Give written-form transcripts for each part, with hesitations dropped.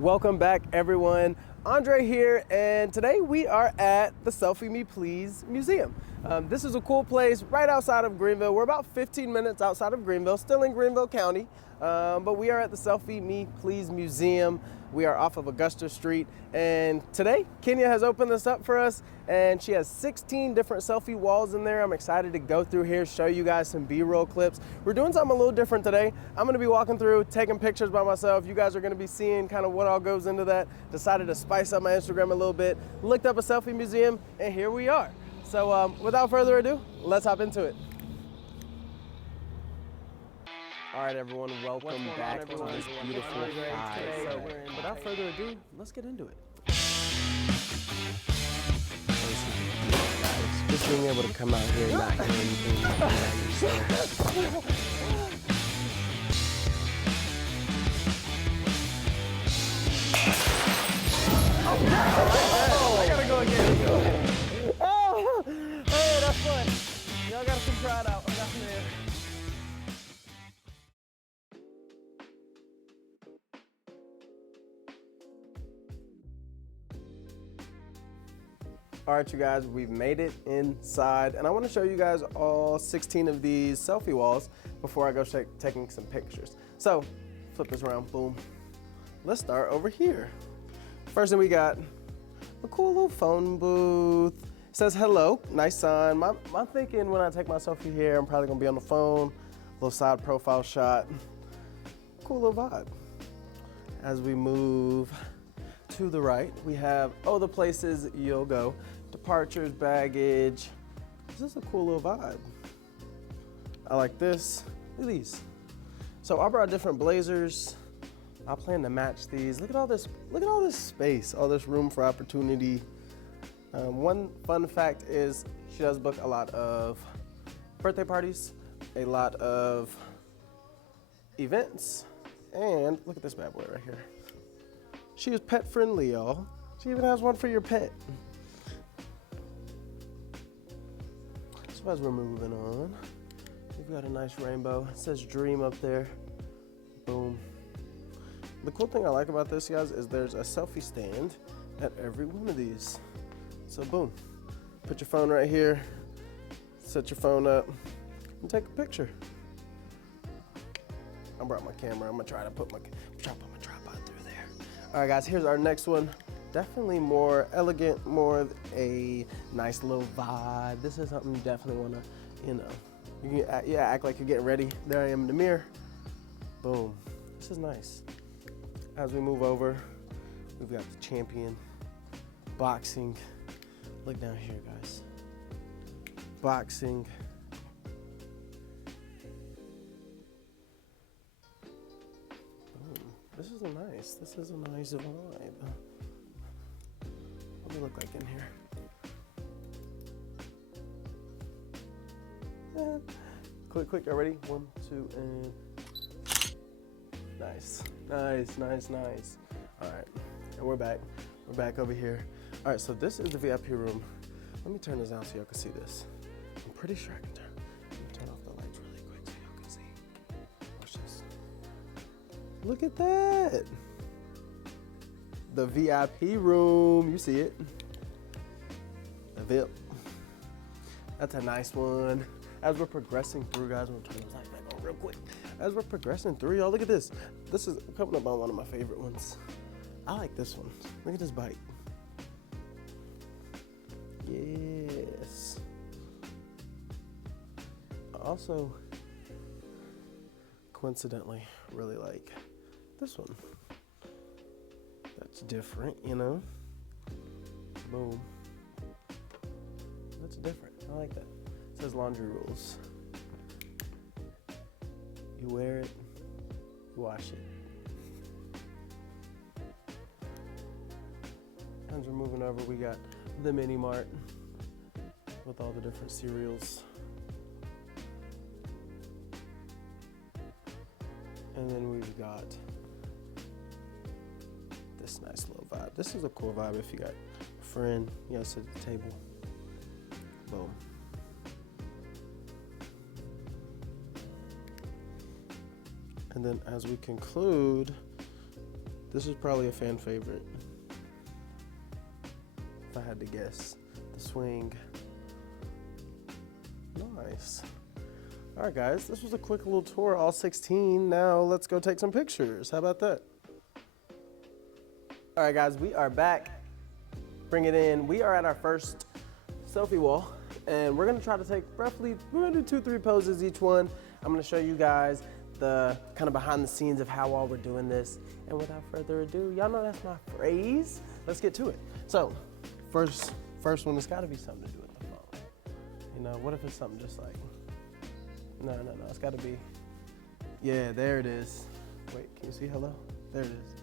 Welcome back, everyone. Andre here, and today we are at the Selfie Me Please Museum. This is a cool place right outside of Greenville. We're about 15 minutes outside of Greenville, still in Greenville County, but we are at the Selfie Me Please Museum. We are off of Augusta Street, and today Kenya has opened this up for us, and she has 16 different selfie walls in there. I'm excited to go through here, show you guys some B-roll clips. We're doing something a little different today. I'm gonna be walking through, taking pictures by myself. You guys are gonna be seeing kind of what all goes into that. Decided to spice up my Instagram a little bit, looked up a selfie museum, and here we are. So without further ado, let's hop into it. All right, everyone, welcome back to this beautiful high. So without further ado, let's get into it. Just being able to come out here and not hear anything. I gotta go again. Oh, hey, that's fun. Y'all gotta come try it out. I got some air. All right, you guys, we've made it inside, and I want to show you guys all 16 of these selfie walls before I go taking some pictures. So, flip this around, boom. Let's start over here. First thing we got, a cool little phone booth. It says hello, nice sign. My thinking when I take my selfie here, I'm probably gonna be on the phone, little side profile shot. Cool little vibe. As we move to the right, we have the places you'll go. Departures, baggage. This is a cool little vibe. I like this. Look at these. So I brought different blazers. I plan to match these. Look at all this space, all this room for opportunity. One fun fact is she does book a lot of birthday parties, a lot of events, and look at this bad boy right here. She is pet friendly, y'all. She even has one for your pet. So as we're moving on, we've got a nice rainbow. It says dream up there. Boom. The cool thing I like about this, guys, is there's a selfie stand at every one of these. So boom, put your phone right here, set your phone up, and take a picture. I brought my camera. I'm gonna try to put my tripod through there. All right, guys, here's our next one. Definitely more elegant, more of a nice little vibe. This is something you definitely wanna, you can act like you're getting ready. There I am in the mirror. Boom, this is nice. As we move over, we've got the champion, boxing. Look down here, guys. Boxing. Boom. This is a nice vibe. What do we look like in here? Quick, y'all ready? 1, 2, and nice. All right, and we're back over here. All right, so this is the VIP room. Let me turn this down so y'all can see this. I'm pretty sure I can turn off the lights really quick so y'all can see. Watch this. Look at that. The VIP room, you see it. The VIP. That's a nice one. As we're progressing through, guys, I'm gonna turn the lights back on real quick. As we're progressing through, y'all, look at this. This is coming up on one of my favorite ones. I like this one. Look at this bike. Yes. I also, coincidentally, really like this one. That's different, Boom. That's different. I like that. It says laundry rules. You wear it, you wash it. As we're moving over, we got the mini mart with all the different cereals. And then we've got this nice little vibe. This is a cool vibe if you got a friend, sit at the table. Boom. And then as we conclude, This is probably a fan favorite. If I had to guess. The swing. Nice. All right, guys, this was a quick little tour, all 16. Now let's go take some pictures. How about that? All right, guys, we are back. Bring it in. We are at our first selfie wall, and we're gonna try to take roughly, we're gonna do 2-3 poses each one. I'm gonna show you guys the kind of behind the scenes of how all we're doing this. And without further ado, y'all know that's my phrase. Let's get to it. So, first one, it's gotta be something to do with the phone. You know, what if it's something just like, no, it's gotta be, yeah, there it is. Wait, can you see hello? There it is.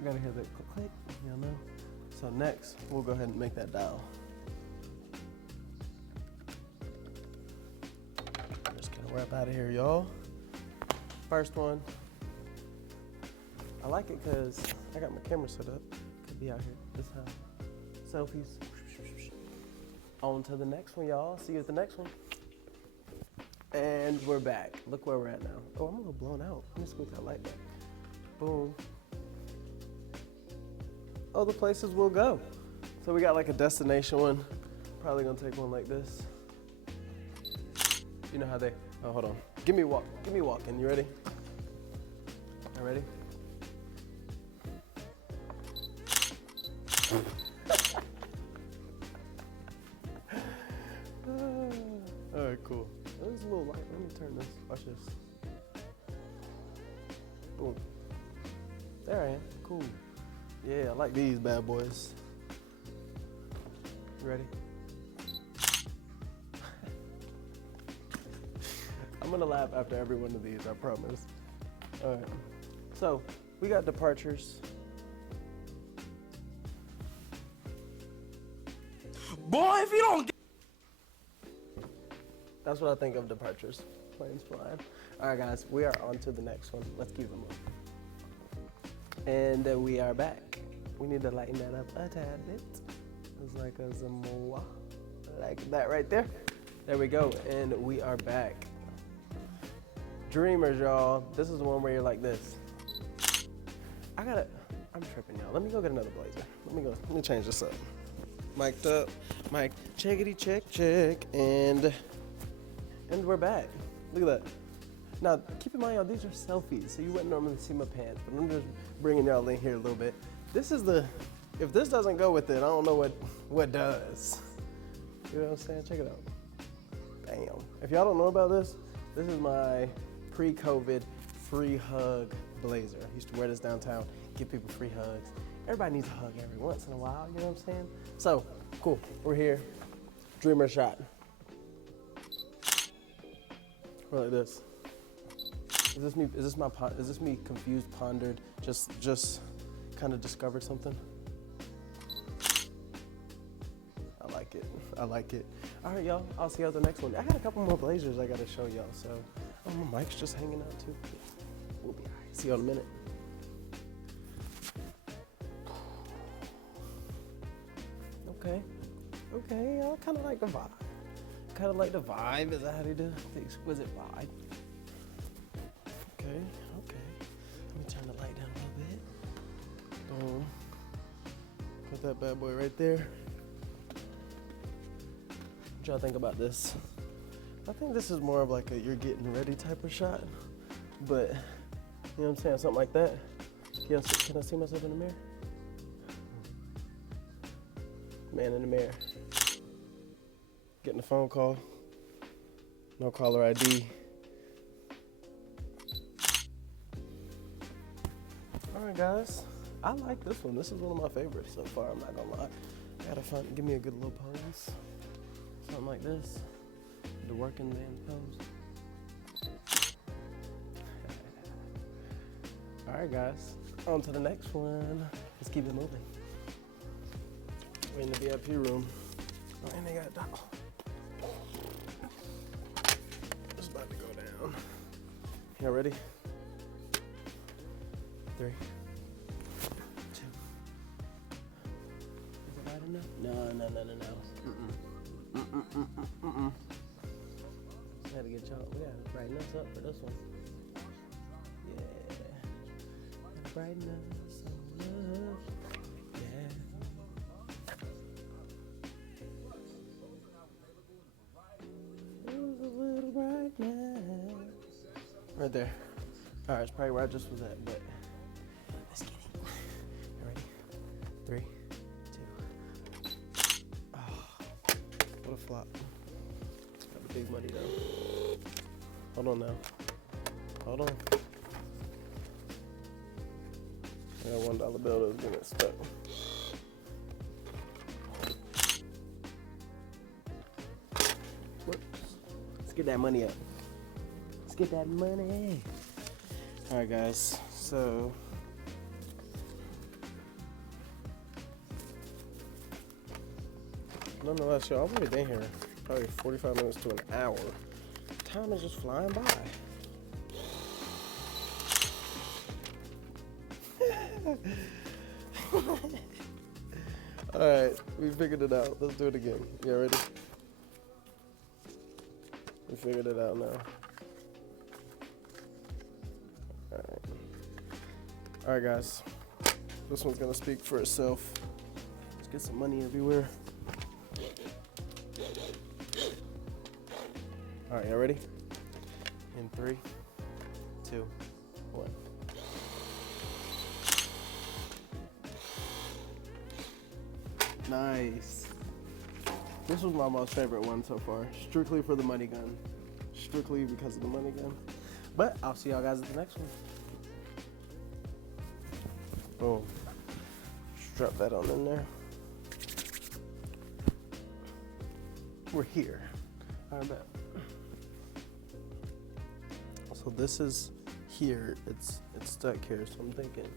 You gotta hear that click, click, you know? So next, we'll go ahead and make that dial. Just gonna wrap out of here, y'all. First one. I like it because I got my camera set up. Could be out here this time. Selfies. On to the next one, y'all. See you at the next one. And we're back. Look where we're at now. Oh, I'm a little blown out. Let me scoot that light back. Boom. Oh, the places we'll go. So we got like a destination one. Probably gonna take one like this. You know how they, oh, hold on. Give me walking. You ready? You ready? All right, cool. There's a little light. Let me turn this. Watch this. Boom. There I am. Cool. Yeah, I like these bad boys. You ready? I'm gonna laugh after every one of these, I promise. All right. So, we got departures. Boy, if you don't get... That's what I think of departures. Planes flying. All right, guys, we are on to the next one. Let's keep it moving. And we are back. We need to lighten that up a tad bit. It's like a Zamoa. Like that right there. There we go, and we are back. Dreamers, y'all. This is the one where you're like this. I'm tripping, y'all. Let me go get another blazer. Let me change this up. Mic'd up, mic, checkity check, and we're back. Look at that. Now, keep in mind, y'all, these are selfies, so you wouldn't normally see my pants, but I'm just bringing y'all in here a little bit. This is if this doesn't go with it, I don't know what does. You know what I'm saying? Check it out. Bam. If y'all don't know about this is my pre-COVID free hug blazer. I used to wear this downtown, give people free hugs. Everybody needs a hug every once in a while, you know what I'm saying? So, cool, we're here. Dreamer shot. We're like this. Is this me confused, pondered, just kind of discovered something? I like it. All right, y'all, I'll see you at the next one. I got a couple more blazers I gotta show y'all, so my mic's just hanging out too. We'll be all right. See you in a minute. Okay, I kind of like the vibe. Is that how they do? The exquisite vibe. Okay. Let me turn the light down a little bit. Boom. Put that bad boy right there. What y'all think about this? I think this is more of like a you're getting ready type of shot, but you know what I'm saying? Something like that. Can I see myself in the mirror? Man in the mirror. Getting a phone call. No caller ID. All right, guys. I like this one. This is one of my favorites so far. I'm not gonna lie. Give me a good little pose. Something like this. The working man pose. All right, guys. On to the next one. Let's keep it moving. We're in the VIP room. Oh, and they got a doll. It's about to go down. Y'all ready? 3, 2. Is it light enough? No. I had to get get y'all. We gotta brighten us up for this one. Yeah. Gotta brighten us up. Yeah. It was a little bright night. Right there. Alright, it's probably where I just was at, but let's get it. You ready? 3, 2. Oh, what a flop. Got the big money though. Hold on now. Hold on. I got $1 bill that's getting stuck. Whoops. Let's get that money up. Let's get that money. Alright guys, so nonetheless, y'all, I've already been here probably 45 minutes to an hour. Time is just flying by. Alright, we figured it out. Let's do it again. You ready? We figured it out now. Alright guys, this one's gonna speak for itself. Let's get some money everywhere. Alright, y'all ready? In 3, 2, 1. Nice. This was my most favorite one so far. Strictly for the money gun. Strictly because of the money gun. But I'll see y'all guys at the next one. Boom. Strap that on in there. We're here. I bet. So this is here. It's stuck here. So I'm thinking,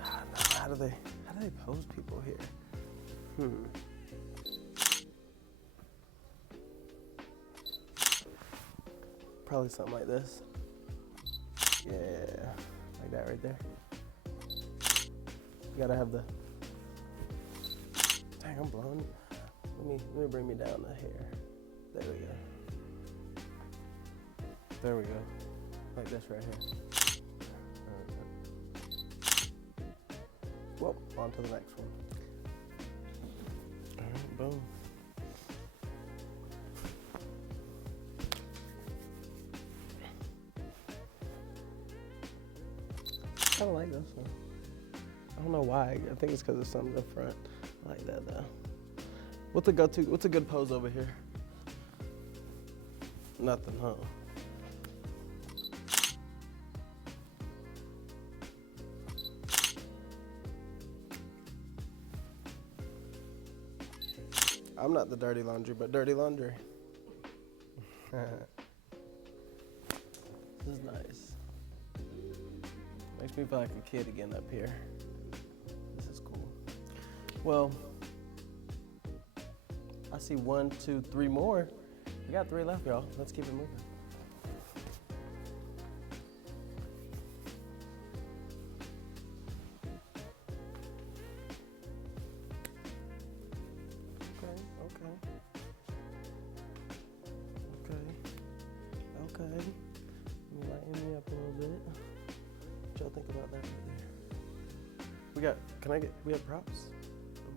how do they pose people here? Probably something like this. Yeah, like that right there. You gotta have the. Dang, I'm blowing. Let me bring me down the hair. There we go. There we go. Like this right here. Well, on to the next one. All right, boom. I don't like this one. I don't know why. I think it's because it's something different. I like that though. What's a go-to? What's a good pose over here? Nothing, huh? I'm not the dirty laundry, but dirty laundry. This is nice. Makes me feel like a kid again up here. This is cool. Well, I see 1, 2, 3 more. We got 3 left, y'all. Let's keep it moving. Okay. Lighten me up a little bit. What y'all think about that right there? We have props? Ooh,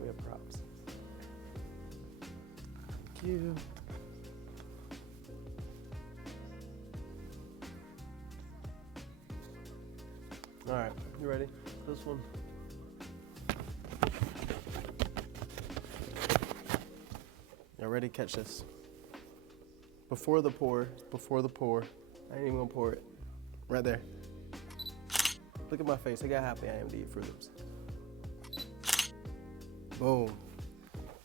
we have props. Thank you. All right, you ready? This one. Y'all ready? Catch this. Before the pour. I ain't even gonna pour it. Right there. Look at my face. Look how happy I am to eat Fruit Loops. Boom.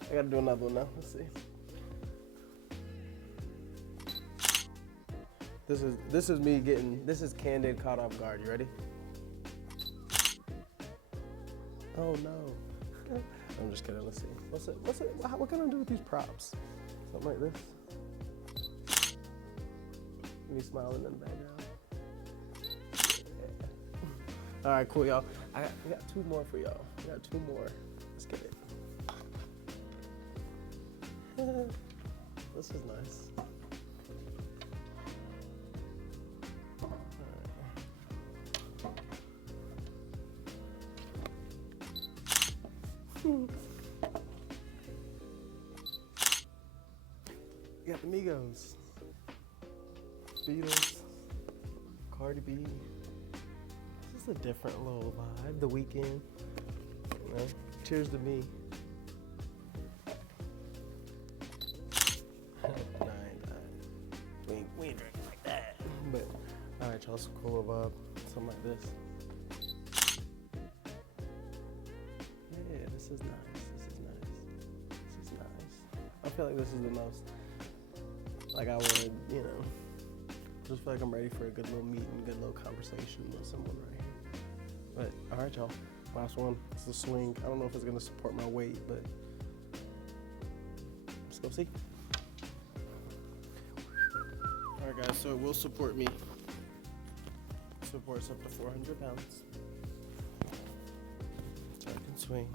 I gotta do another one now. Let's see. This is me getting. This is Candid caught off guard. You ready? Oh no. I'm just kidding. Let's see. What can I do with these props? Something like this. Me smiling in the background. Yeah. All right, cool, y'all. We got 2 more for y'all. We got 2 more. Let's get it. This is nice. got the Migos, Beatles, Cardi B. This is a different little vibe. The Weeknd. You know, cheers to me. We ain't drinking like that. But all right, y'all, some cool vibe, something like this. Yeah, this is nice. This is nice. This is nice. I feel like this is the most. Like I would, you know, just feel like I'm ready for a good little meeting, good little conversation with someone right here. But all right, y'all, last one. It's the swing. I don't know if it's gonna support my weight, but let's go see. All right, guys, so it will support me. Supports up to 400 pounds. So I can swing.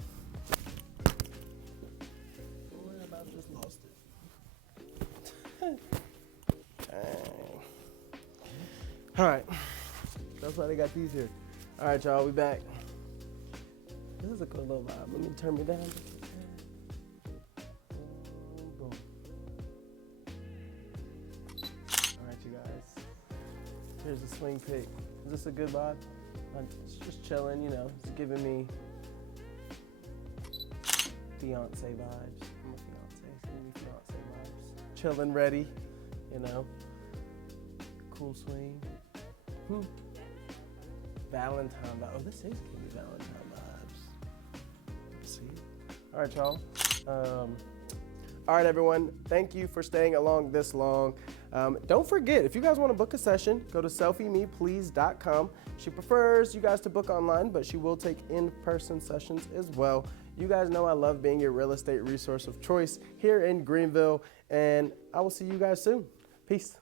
What about just lost it? All right, that's why they got these here. All right, y'all, we back. This is a good little vibe. Let me turn me down. Boom. All right, you guys. Here's a swing pick. Is this a good vibe? It's just chilling, you know. It's giving me fiance vibes. I'm a fiance. It's giving me fiance vibes. Chilling, ready, you know. Cool swing. Valentine vibe. Oh, this is giving me Valentine vibes. Let's see. All right, y'all. All right, everyone. Thank you for staying along this long. Don't forget, if you guys want to book a session, go to selfiemeplease.com. She prefers you guys to book online, but she will take in-person sessions as well. You guys know I love being your real estate resource of choice here in Greenville, and I will see you guys soon. Peace.